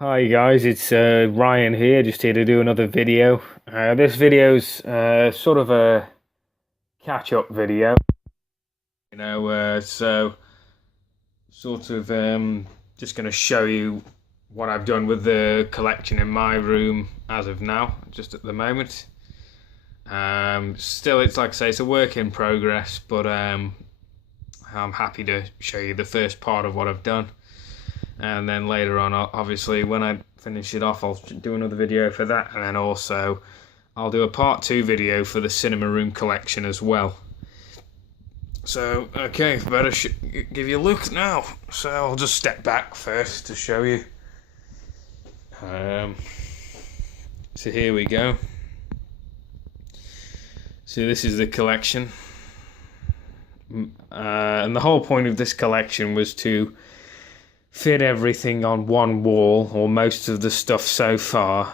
Hi guys, it's Ryan here, just here to do another video. This video's sort of a catch-up video, so sort of just going to show you what I've done with the collection in my room as of now, just at the moment. Still, it's like I say, it's a work in progress, but I'm happy to show you the first part of what I've done. And then later on, obviously, when I finish it off, I'll do another video for that, and then also I'll do a part 2 video for the cinema room collection as well. So, okay, better give you a look now. So I'll just step back first to show you. So here we go. So this is the collection. And the whole point of this collection was to fit everything on one wall, or most of the stuff so far,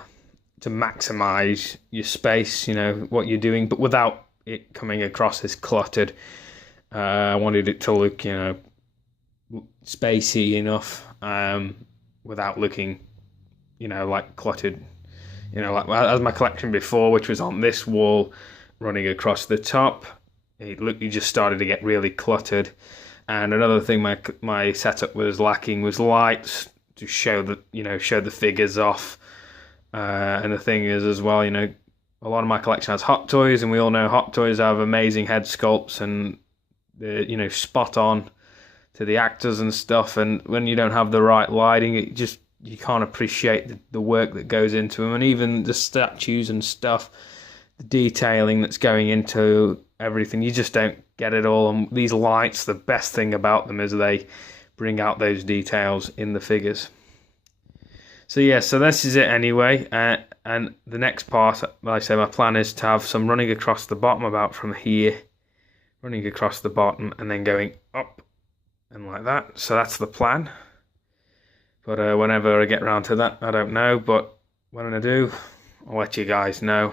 to maximize your space, what you're doing, but without it coming across as cluttered. I wanted it to look, spacey enough, without looking, like cluttered. Like as my collection before, which was on this wall, running across the top, it just started to get really cluttered. And another thing my setup was lacking was lights to show the figures off. And the thing is as well, a lot of my collection has Hot Toys, and we all know Hot Toys have amazing head sculpts and they're, spot on to the actors and stuff. And when you don't have the right lighting, you can't appreciate the work that goes into them, and even the statues and stuff, the detailing that's going into everything, you just don't get it all. And these lights, the best thing about them is they bring out those details in the figures. So yeah, so this is it anyway, and the next part, like I say, my plan is to have some running across the bottom, about from here, running across the bottom and then going up and like that. So that's the plan, but whenever I get around to that, I don't know, but when I do, I'll let you guys know.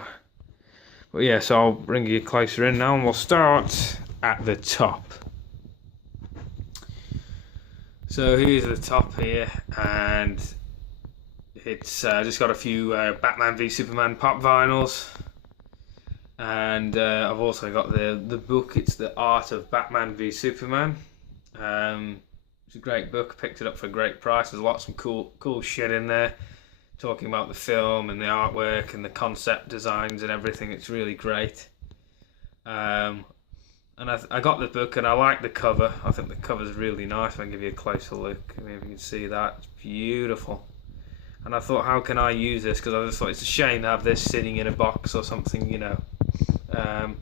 But yeah, so I'll bring you closer in now, and we'll start at the top. So here's the top here, and it's just got a few Batman v Superman pop vinyls, and I've also got the book. It's The Art of Batman v Superman. It's a great book. Picked it up for a great price. There's lots of cool shit in there, talking about the film and the artwork and the concept designs and everything. It's really great. And I got the book, and I like the cover. I think the cover's really nice. I'll give you a closer look. Maybe you can see that. It's beautiful. And I thought, how can I use this? Because I just thought it's a shame to have this sitting in a box or something, So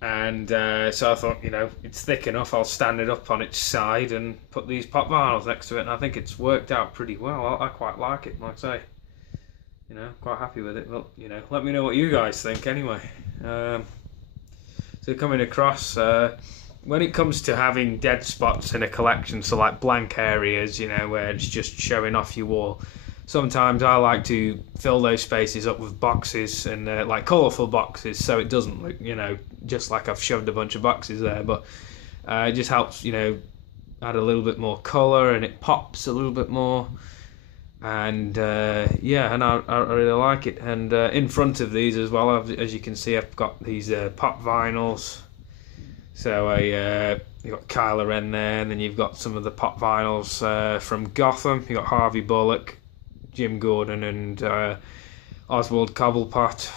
I thought, it's thick enough. I'll stand it up on its side and put these pop vinyls next to it. And I think it's worked out pretty well. I quite like it, like I say. Quite happy with it. But, let me know what you guys think anyway. So coming across, when it comes to having dead spots in a collection, so like blank areas, where it's just showing off your wall, sometimes I like to fill those spaces up with boxes, and like colourful boxes, so it doesn't look, just like I've shoved a bunch of boxes there, but it just helps, add a little bit more colour, and it pops a little bit more. And yeah, and I really like it. And in front of these as well, as you can see, I've got these pop vinyls. So you've got Kylo Ren there, and then you've got some of the pop vinyls from Gotham. You've got Harvey Bullock, Jim Gordon, and Oswald Cobblepot.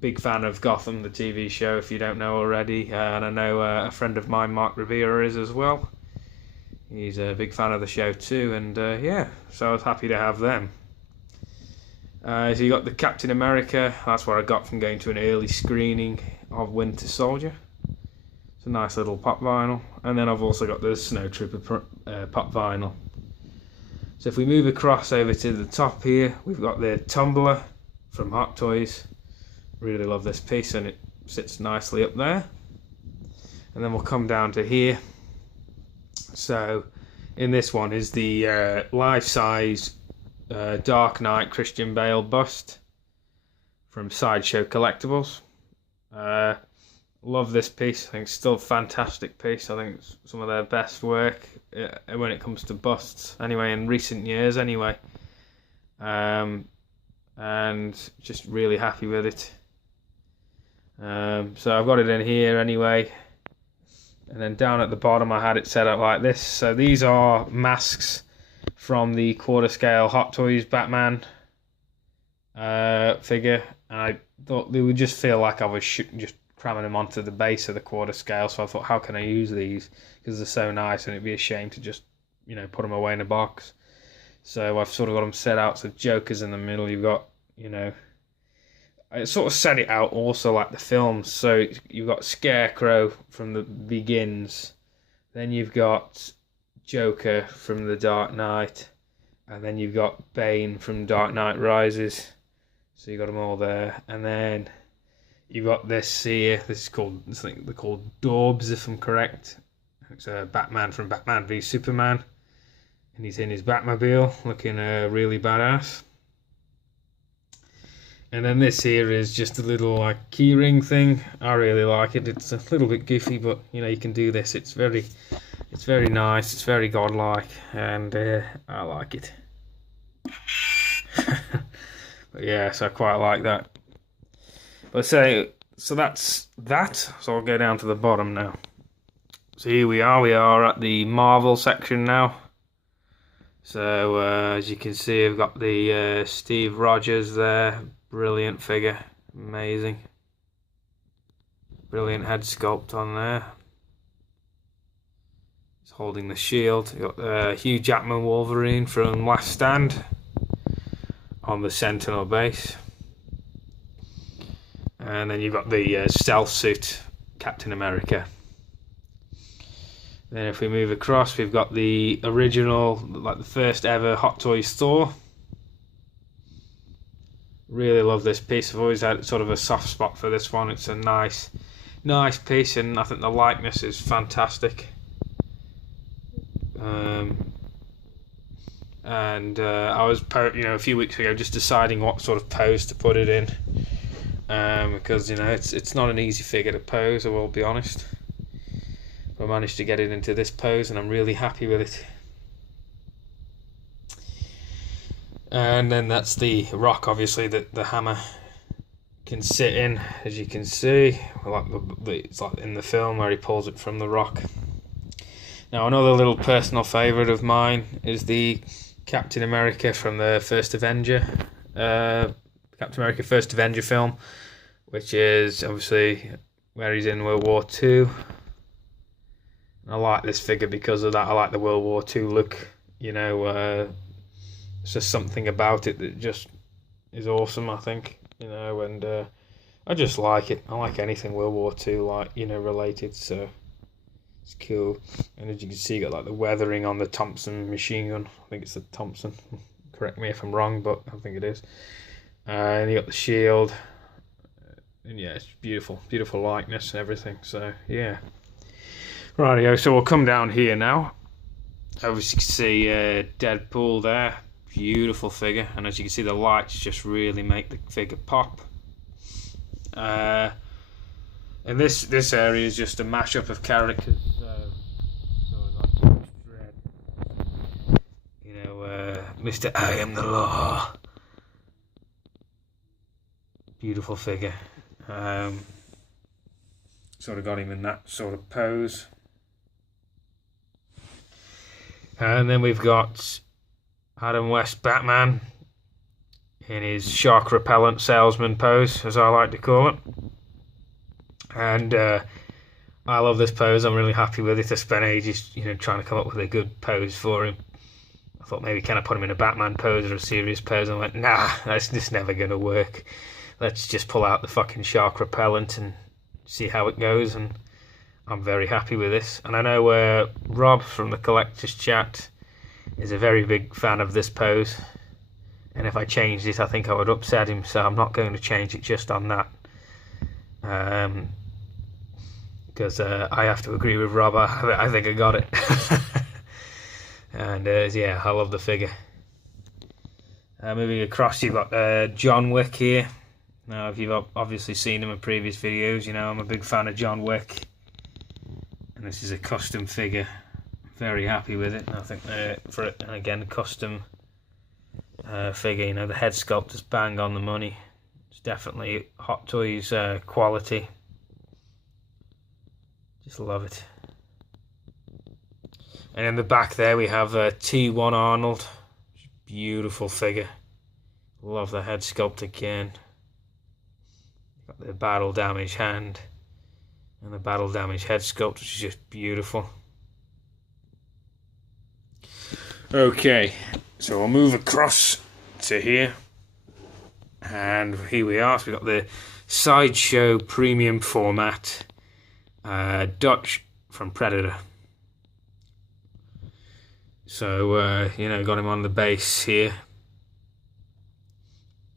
Big fan of Gotham, the TV show, if you don't know already. And I know a friend of mine, Mark Rivera, is as well. He's a big fan of the show too, and yeah, so I was happy to have them. So you got the Captain America. That's what I got from going to an early screening of Winter Soldier. It's a nice little pop vinyl. And then I've also got the Snow Trooper pop vinyl. So if we move across over to the top here, we've got the Tumbler from Hot Toys. Really love this piece, and it sits nicely up there. And then we'll come down to here. So in this one is the life-size Dark Knight Christian Bale bust from Sideshow Collectibles. Love this piece. I think it's still a fantastic piece. I think it's some of their best work. when it comes to busts. Anyway, in recent years, anyway, and just really happy with it. So I've got it in here anyway, and then down at the bottom I had it set up like this. So these are masks from the quarter scale Hot Toys Batman figure, and I thought they would just feel like I was just cramming them onto the base of the quarter scale. So I thought, how can I use these, because they're so nice, and it'd be a shame to just, you know, put them away in a box. So I've sort of got them set out. So Joker's in the middle. You've got, you know, I sort of set it out also like the films. So you've got Scarecrow from the Begins, then you've got Joker from The Dark Knight, and then you've got Bane from Dark Knight Rises. So you got them all there, and then you've got this here. This is called, I think they're called Daubs, if I'm correct. It's Batman from Batman v Superman, and he's in his Batmobile, looking really badass. And then this here is just a little like keyring thing. I really like it. It's a little bit goofy, but you know, you can do this. It's very nice. It's very godlike, and I like it. But yeah, so I quite like that. But so that's that. So I'll go down to the bottom now. So here we are. We are at the Marvel section now. So as you can see, I've got the Steve Rogers there. Brilliant figure, amazing. Brilliant head sculpt on there. He's holding the shield. You've got Hugh Jackman Wolverine from Last Stand on the Sentinel base. And then you've got the stealth suit Captain America. Then if we move across, we've got the original, like the first ever Hot Toys Thor. Really love this piece. I've always had sort of a soft spot for this one. It's a nice piece, and I think the likeness is fantastic. I was, a few weeks ago just deciding what sort of pose to put it in, because you know it's not an easy figure to pose, I will be honest. But I managed to get it into this pose, and I'm really happy with it. And then that's the rock, obviously, that the hammer can sit in, as you can see. It's like in the film where he pulls it from the rock. Now, another little personal favourite of mine is the Captain America from the First Avenger. Captain America First Avenger film, which is obviously where he's in World War II. I like this figure because of that. I like the World War II look, you know. It's just something about it that just is awesome, I think, you know, and I just like it. I like anything World War II, like, you know, related, so it's cool. And as you can see, you got like the weathering on the Thompson machine gun. I think it's the Thompson. Correct me if I'm wrong, but I think it is. And you got the shield, and yeah, it's beautiful, beautiful likeness and everything. So yeah, rightio. So we'll come down here now. Obviously, you can see Deadpool there. Beautiful figure, and as you can see, the lights just really make the figure pop. And this area is just a mashup of characters. So like Dredd, you know, Mr. I Am the Law. Beautiful figure. Sort of got him in that sort of pose. And then we've got Adam West Batman in his shark repellent salesman pose, as I like to call it. And I love this pose. I'm really happy with it. I spent ages, you know, trying to come up with a good pose for him. I thought maybe can I put him in a Batman pose or a serious pose? I went, nah, that's just never going to work. Let's just pull out the fucking shark repellent and see how it goes. And I'm very happy with this. And I know Rob from the Collector's Chat is a very big fan of this pose, and if I changed it I think I would upset him, so I'm not going to change it just on that, because I have to agree with Rob. I think I got it. And yeah, I love the figure. Moving across, you've got John Wick here. Now if you've obviously seen him in previous videos, you know I'm a big fan of John Wick, and this is a custom figure very happy with it. I think for it, and again, custom figure, you know, the head sculpt is bang on the money. It's definitely Hot Toys quality. Just love it. And in the back there we have T1 Arnold. Beautiful figure. Love the head sculpt again. Got the battle damage hand and the battle damage head sculpt, which is just beautiful. Okay, so we'll move across to here. And here we are. So we've got the Sideshow premium format Dutch from Predator. So, you know, got him on the base here.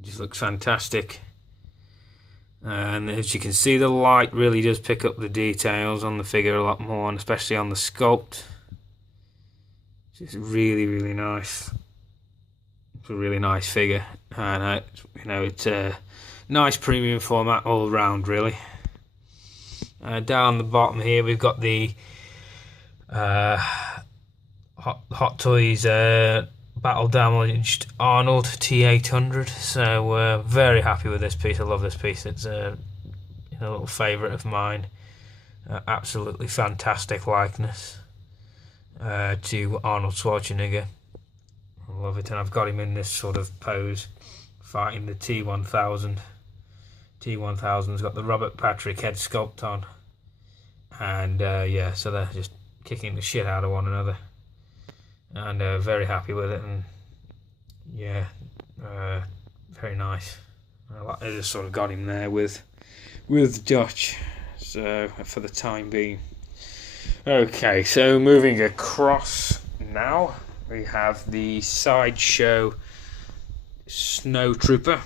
Just looks fantastic. And as you can see, the light really does pick up the details on the figure a lot more, and especially on the sculpt. It's really, really nice. It's a really nice figure, and you know, it's a nice premium format all around, really. Down the bottom here, we've got the Hot Toys battle damaged Arnold T800. So very happy with this piece. I love this piece. It's a little favourite of mine. Absolutely fantastic likeness to Arnold Schwarzenegger. I love it, and I've got him in this sort of pose fighting the T1000. T1000's got the Robert Patrick head sculpt on, and yeah, so they're just kicking the shit out of one another, and very happy with it. And yeah, very nice. I just sort of got him there with Dutch, so for the time being. Okay, so moving across now, we have the Sideshow Snow Trooper.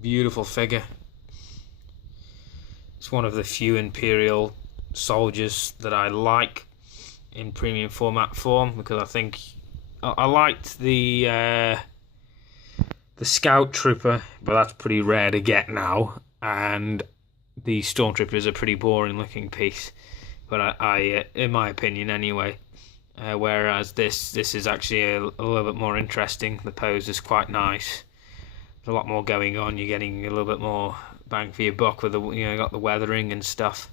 Beautiful figure. It's one of the few Imperial soldiers that I like in premium format form, because I think I liked the Scout Trooper, but that's pretty rare to get now, and the Stormtrooper is a pretty boring looking piece, but I in my opinion anyway, whereas this is actually a little bit more interesting. The pose is quite nice. There's a lot more going on. You're getting a little bit more bang for your buck with the, you know, got the weathering and stuff,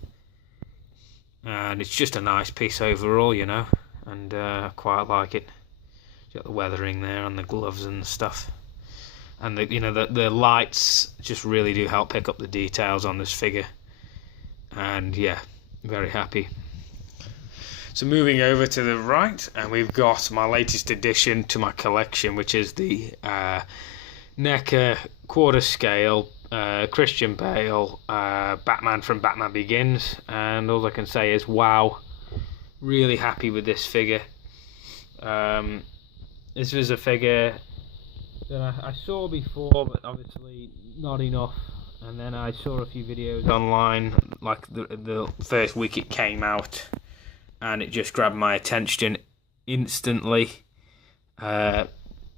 and it's just a nice piece overall, you know, and I quite like it. You got the weathering there on the gloves and stuff. And the lights just really do help pick up the details on this figure, and yeah, very happy. So moving over to the right, and we've got my latest addition to my collection, which is the NECA quarter scale Christian Bale Batman from Batman Begins, and all I can say is wow, really happy with this figure. This was a figure that I saw before, but obviously not enough, and then I saw a few videos online like the first week it came out, and it just grabbed my attention instantly.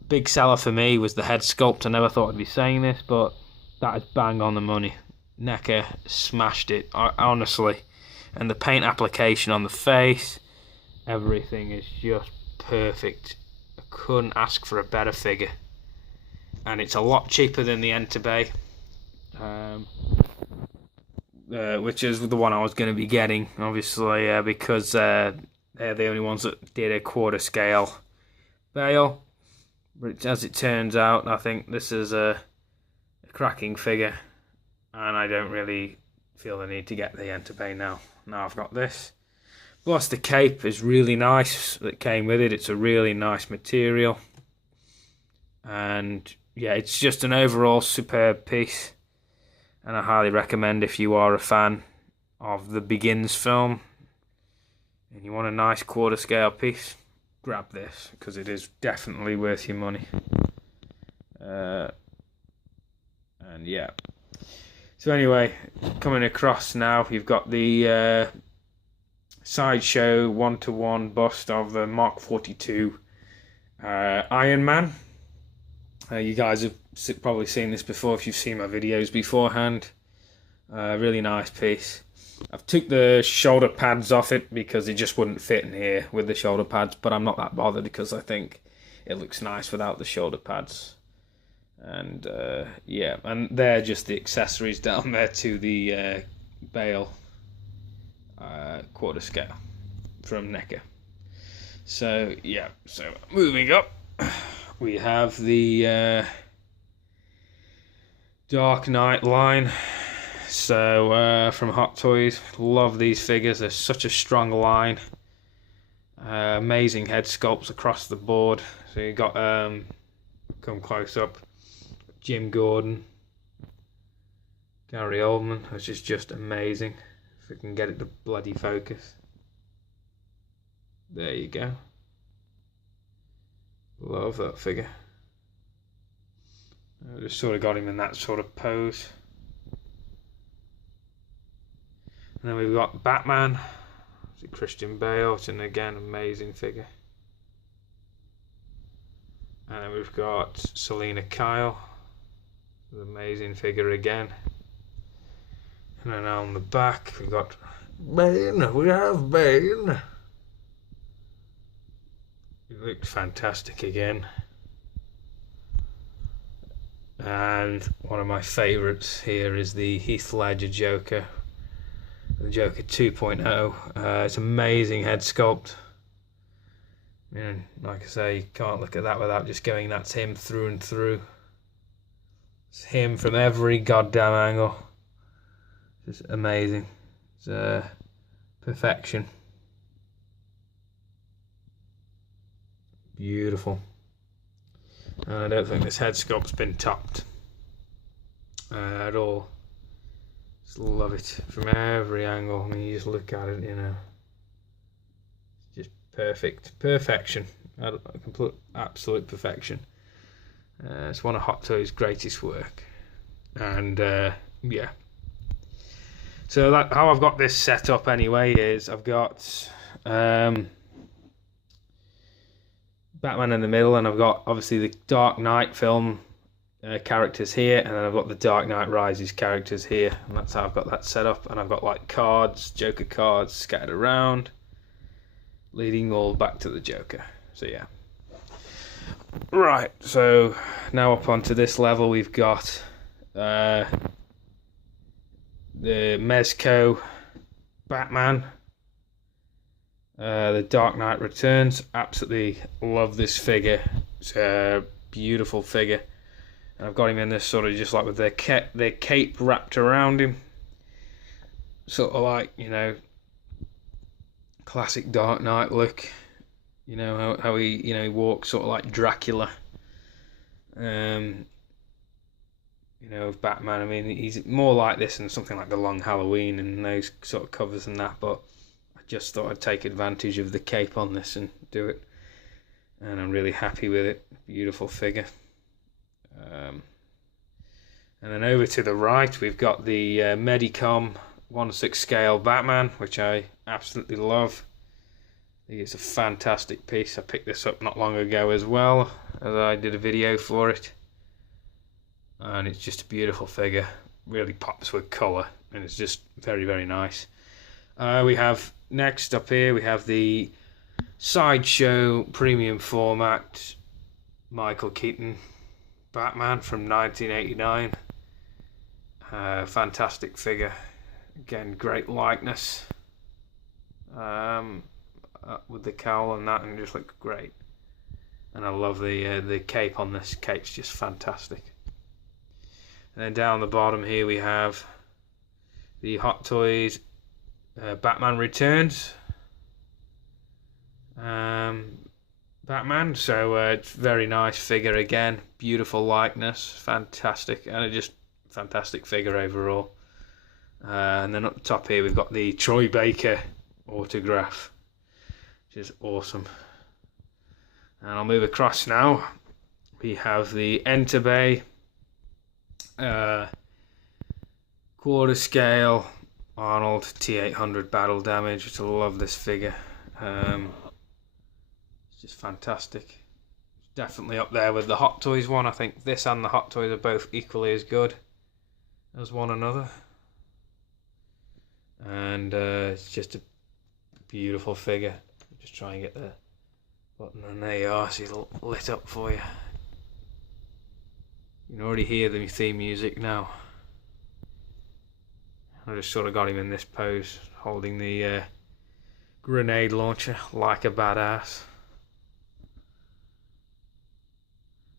Big seller for me was the head sculpt. I never thought I'd be saying this, but that is bang on the money. NECA smashed it, honestly, and the paint application on the face, everything is just perfect. I couldn't ask for a better figure. And it's a lot cheaper than the Entebbe, which is the one I was going to be getting, obviously, because they're the only ones that did a quarter scale Bale. But as it turns out, I think this is a cracking figure, and I don't really feel the need to get the Entebbe now. Now I've got this. Plus the cape is really nice that came with it. It's a really nice material, and yeah, it's just an overall superb piece, and I highly recommend, if you are a fan of the Begins film and you want a nice quarter scale piece, grab this, because it is definitely worth your money. And yeah, so anyway, coming across now, you've got the Sideshow 1-to-1 bust of the Mark 42 Iron Man. You guys have probably seen this before if you've seen my videos beforehand. Really nice piece. I've took the shoulder pads off it because it just wouldn't fit in here with the shoulder pads, but I'm not that bothered because I think it looks nice without the shoulder pads. And yeah, and they're just the accessories down there to the Bale quarter scale from NECA. So yeah, so moving up, we have the Dark Knight line. So from Hot Toys, love these figures. They're such a strong line. Amazing head sculpts across the board. So you got come close up, Jim Gordon, Gary Oldman, which is just amazing. If we can get it to bloody focus. There you go. Love that figure. I just sort of got him in that sort of pose. And then we've got Batman, Christian Bale, and again, amazing figure. And then we've got Selina Kyle, an amazing figure again. And then on the back, we've got Bane, we have Bane. He looks fantastic again. And one of my favourites here is the Heath Ledger Joker. The Joker 2.0. It's amazing head sculpt. And like I say, you can't look at that without just going, that's him through and through. It's him from every goddamn angle. Just amazing. It's perfection. Beautiful. And I don't think this head sculpt's been topped at all. Just love it from every angle. I mean, you just look at it, you know. It's just perfect. Perfection. Complete, absolute perfection. It's one of Hot Toys' greatest work. And yeah. So how I've got this set up anyway is I've got Batman in the middle, and I've got obviously the Dark Knight film characters here, and then I've got the Dark Knight Rises characters here, and that's how I've got that set up. And I've got like cards, Joker cards scattered around, leading all back to the Joker. So yeah. Right, so now up onto this level we've got the Mezco Batman, the Dark Knight Returns. Absolutely love this figure. It's a beautiful figure. And I've got him in this sort of just like with their cape wrapped around him. Sort of like, you know, classic Dark Knight look. You know, how he, you know, he walks sort of like Dracula. You know, of Batman. I mean, he's more like this than something like the Long Halloween and those sort of covers and that, but I just thought I'd take advantage of the cape on this and do it. And I'm really happy with it. Beautiful figure. And then over to the right, we've got the Medicom 1/6 scale Batman, which I absolutely love. I think it's a fantastic piece. I picked this up not long ago as well, as I did a video for it. And it's just a beautiful figure. Really pops with colour, and it's just very, very nice. We have next up here, we have the Sideshow Premium Format Michael Keaton Batman from 1989. Fantastic figure. Again, great likeness. With the cowl and that, and just looks great. And I love the cape on this. Cape's just fantastic. And then down the bottom here we have the Hot Toys Batman Returns Batman. So it's very nice figure again, beautiful likeness, fantastic, and just fantastic figure overall. And then up the top here we've got the Troy Baker autograph, which is awesome. And I'll move across now. We have the Enterbay quarter scale Arnold T800 Battle Damage, which I love this figure. It's just fantastic. It's definitely up there with the Hot Toys one. I think this and the Hot Toys are both equally as good as one another. and it's just a beautiful figure. Just try and get the button, and there you are. So it's lit up for you. You can already hear the theme music now. I just sort of got him in this pose, holding the grenade launcher like a badass.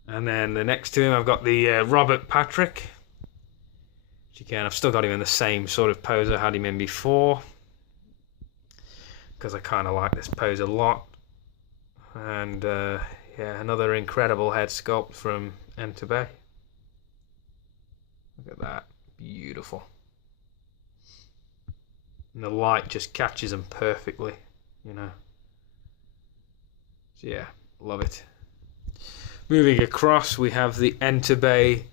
And then the next to him, I've got the Robert Patrick. Which again, I've still got him in the same sort of pose I had him in before, because I kind of like this pose a lot. And yeah, another incredible head sculpt from Entebbe. Look at that, beautiful. And the light just catches them perfectly, you know. So yeah, love it. Moving across, we have the Entebbe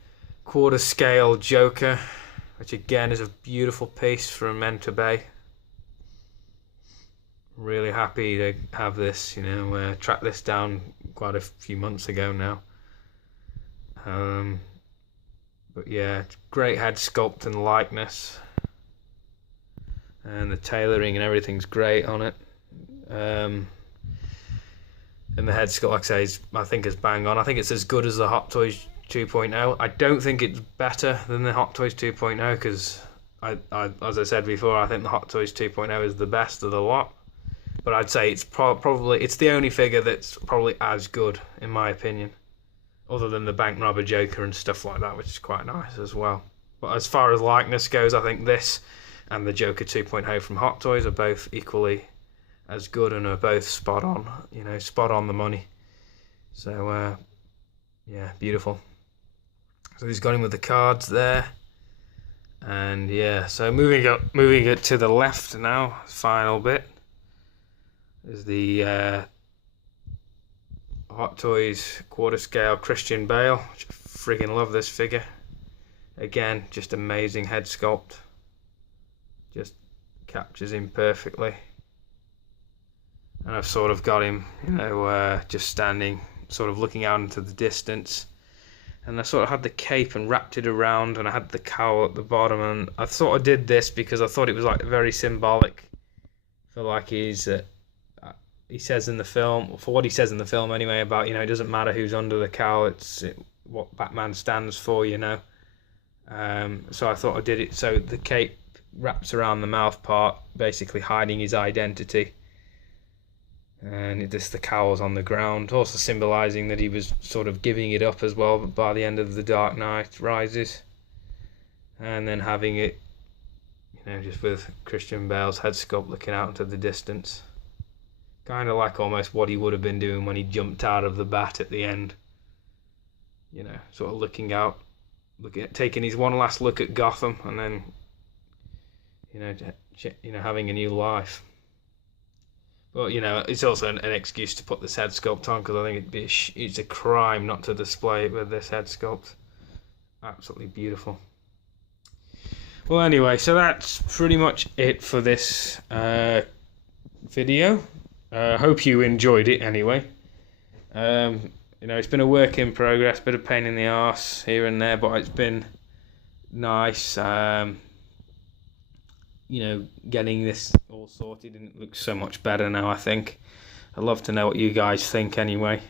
quarter scale Joker, which again is a beautiful piece from Entebbe. Really happy to have this, you know, tracked this down quite a few months ago now. But yeah, great head sculpt and likeness, and the tailoring and everything's great on it. And the head sculpt, like I say, I think is bang on. I think it's as good as the Hot Toys 2.0. I don't think it's better than the Hot Toys 2.0 because, as I said before, I think the Hot Toys 2.0 is the best of the lot. But I'd say it's probably it's the only figure that's probably as good, in my opinion, other than the Bank Robber Joker and stuff like that, which is quite nice as well. But as far as likeness goes, I think this and the Joker 2.0 from Hot Toys are both equally as good and are both spot on, you know, spot on the money. So yeah, beautiful. So he's got him with the cards there, and yeah, so moving it to the left now, final bit is the Hot Toys quarter scale Christian Bale, which I friggin' love this figure. Again, just amazing head sculpt, just captures him perfectly. And I've sort of got him, you know, just standing, sort of looking out into the distance. And I sort of had the cape and wrapped it around, and I had the cowl at the bottom. And I sort of did this because I thought it was like very symbolic for like he says in the film, for what he says in the film anyway, about, you know, it doesn't matter who's under the cowl, it's what Batman stands for, you know. So I thought I did it so the cape wraps around the mouth part, basically hiding his identity. And just the cowl's on the ground, also symbolising that he was sort of giving it up as well by the end of The Dark Knight Rises. And then having it, you know, just with Christian Bale's head sculpt looking out into the distance. Kind of like almost what he would have been doing when he jumped out of the bat at the end. You know, sort of looking out, taking his one last look at Gotham, and then, you know, having a new life. But, you know, it's also an excuse to put this head sculpt on, because I think it's a crime not to display it with this head sculpt. Absolutely beautiful. Well, anyway, so that's pretty much it for this video. Hope you enjoyed it anyway. You know, it's been a work in progress, bit of pain in the arse here and there, but it's been nice. You know, getting this all sorted, and it looks so much better now, I think. I'd love to know what you guys think anyway.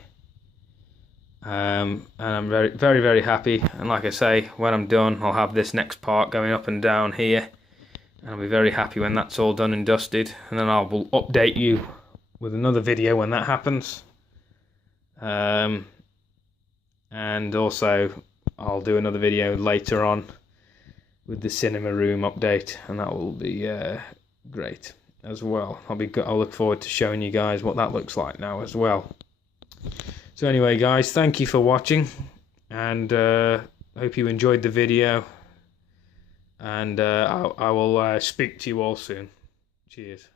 And I'm very, very, very happy. And like I say, when I'm done, I'll have this next part going up and down here. And I'll be very happy when that's all done and dusted. And then I will update you with another video when that happens. And also, I'll do another video later on with the cinema room update, and that will be great as well. I'll look forward to showing you guys what that looks like now as well. So anyway, guys, thank you for watching, and hope you enjoyed the video, and I will speak to you all soon. Cheers.